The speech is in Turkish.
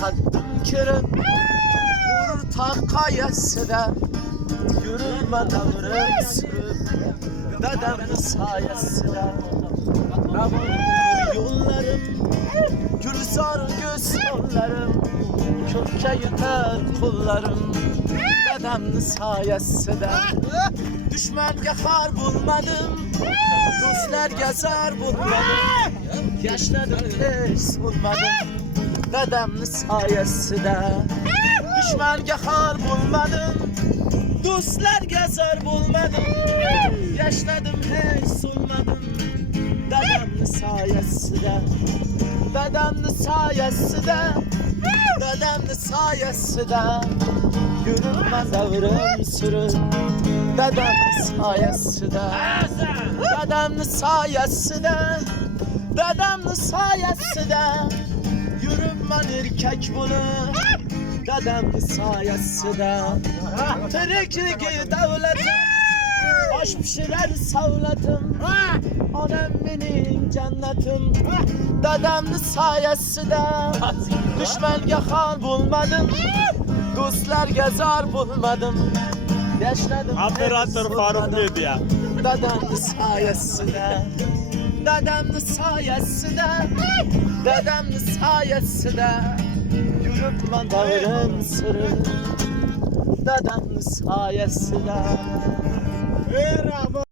Kırım Vurur takayası da Yürürme davrım sürüp Dedem sayesi de Yollarım. Gülzar göz yollarım Kökke yutar kullarım Dedem sayesi de Düşman yakar bulmadım. Dostlar yazar bulmadım. Yaşladım hiç bulmadım Dedem sayesi de Düşman yakar bulmadım Dostlar yazar bulmadım Yaşladım hiç bulmadım Dedem sayesi de Dedem sayesi de Dedem sayesi de Yürürme devrım sürür Dedem sayesi de Dedem sayesi de Yürürmen erkek bunu Dedem sayesi de Tırıklığı devletim. Aş pişirer savlatım Anam benim cennetim. Dedem sayesi de Düşman yakar bulmadım. Dostlar gezer bulmadım. Yaşladım Operatör Faruk neydi ya? Dedem sayesinde Dedem sayesinde Dedem sayesinde Yürüp ben devrem sırrı. Dedem sayesinde